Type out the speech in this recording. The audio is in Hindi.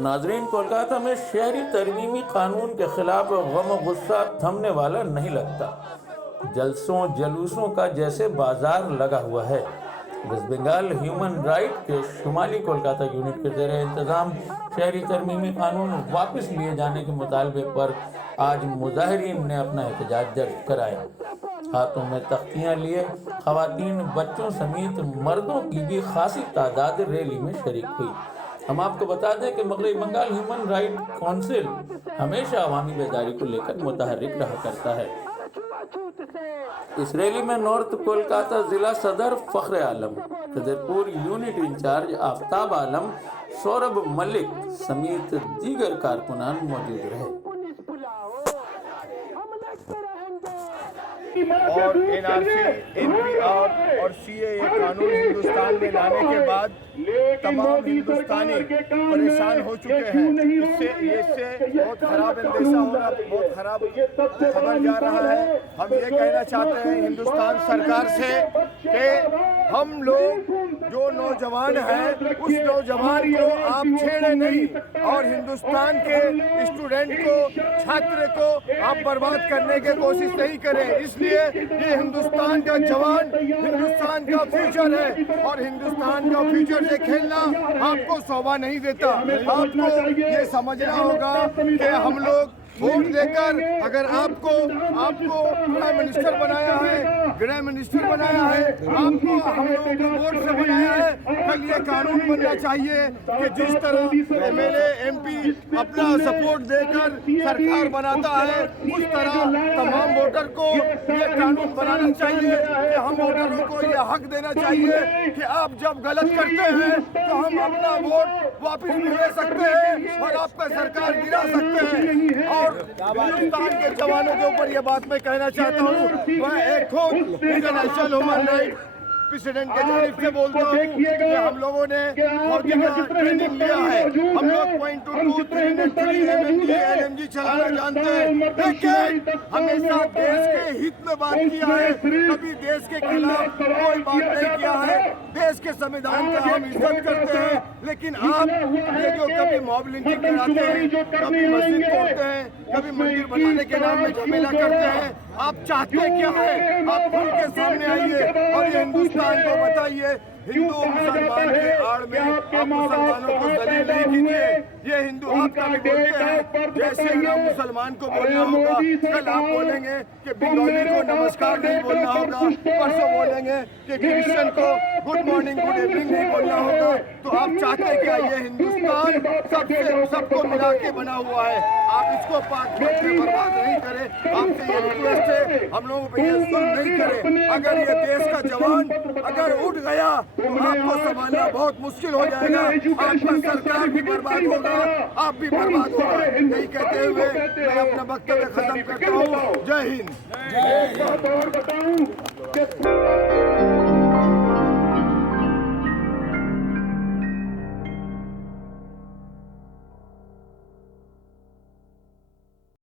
नाजरीन, कोलकाता में शहरी तरमीमी कानून के खिलाफ गम और गुस्सा थमने वाला नहीं लगता। जलसों जुलूसों का जैसे बाजार लगा हुआ है। वेस्ट बंगाल ह्यूमन राइट के शुमाली कोलकाता यूनिट के ज़ेर इंतज़ाम शहरी तरमीमी कानून वापस लिए जाने के मुतालबे पर आज मुजाहिरीन ने अपना एहतजाज दर्ज कराया। हाथों में तख्तियाँ लिए खवातीन, बच्चों समेत मर्दों की भी खासी तादाद रैली में शरीक हुई। हम आपको बता दें कि मगरबी बंगाल ह्यूमन राइट काउंसिल हमेशा अवामी बेदारी को लेकर मुतहर्रिक रहा करता है। इस रैली में नॉर्थ कोलकाता जिला सदर फख्र आलम, कदरपुर यूनिट इंचार्ज आफ्ताब आलम, सौरभ मलिक समेत दीगर कारकुनान मौजूद रहे। और एनआरसी, एनपीआर और सीएए कानून हिंदुस्तान में लाने के बाद तमाम हिंदुस्तानी परेशान हो चुके हैं। इससे बहुत खराब अंदेशा हो रहा, बहुत खराब खबर जा रहा है। हम ये कहना चाहते हैं हिंदुस्तान सरकार से कि हम लोग जो नौजवान हैं उस नौजवान को आप छेड़े नहीं और हिंदुस्तान के स्टूडेंट को, छात्र को आप बर्बाद करने की कोशिश नहीं करें। इसलिए ये हिंदुस्तान का जवान हिंदुस्तान का फ्यूचर है और हिंदुस्तान का फ्यूचर से खेलना आपको शोभा नहीं देता। आपको ये समझना होगा कि हम लोग वोट देकर अगर आपको प्राइम मिनिस्टर बनाया है, गृह मिनिस्टर बनाया है, आपको हम लोगों को वोट से बनाया है, कल ये कानून बनना चाहिए कि जिस तरह एमएलए एमपी अपना सपोर्ट देकर सरकार बनाता है उस तरह तमाम वोटर को ये कानून बनाना चाहिए कि हम वोटर को ये हक देना चाहिए कि आप जब गलत करते हैं तो हम अपना वोट वापस भी ले सकते हैं और आपका सरकार गिरा सकते हैं। और हिंदुस्तान के जवानों के ऊपर ये बात मैं कहना चाहता हूँ, मैं एक खुद इंटरनेशनल ह्यूमन राइट प्रेसिडेंट के जानिब से बोलता हूँ कि हम लोगों ने फौजी का ट्रेनिंग लिया है। हम लोग .22, 303 LMG चलाना जानते हैं, लेकिन हमेशा देश के हित में बात किया है, कभी देश के खिलाफ कोई बात नहीं किया है। देश के संविधान का हम इज्जत करते हैं, लेकिन आप ये जो कभी मॉब लिंचिंग कराते हैं, कभी मस्जिद तोड़ते हैं, कभी मंदिर बनाने के नाम में झमेला करते हैं, आप चाहते क्या है? आप खुल के सामने आइए और ये हिंदुस्तान को बताइए। हिंदू मुसलमान के आड़ में आप मुसलमानों को दलील नहीं कीजिए। ये हिंदू आपका भी बोलते हैं, जैसे ना मुसलमान को बोलना होगा, कल आप बोलेंगे कि बंगाली को नमस्कार नहीं बोलना होगा, परसों बोलेंगे कि क्रिश्चियन को गुड मॉर्निंग गुड इवनिंग नहीं बोलना होगा। तो आप चाहते क्या? ये हिंदुस्तान सबको मिला के बना हुआ है। आप इसको पाक में बर्बाद नहीं करें। आपसे ये रिक्वेस्ट है, हम लोगों पे ये जुल्म नहीं करें। अगर ये देश का जवान अगर उठ गया तो आपको संभालना बहुत मुश्किल हो जाएगा। आपका सरकार भी बर्बाद होगा, आप भी बर्बाद होगा। यही कहते हुए मैं अपना वक्तव्य खत्म करता हूँ। जय हिंद।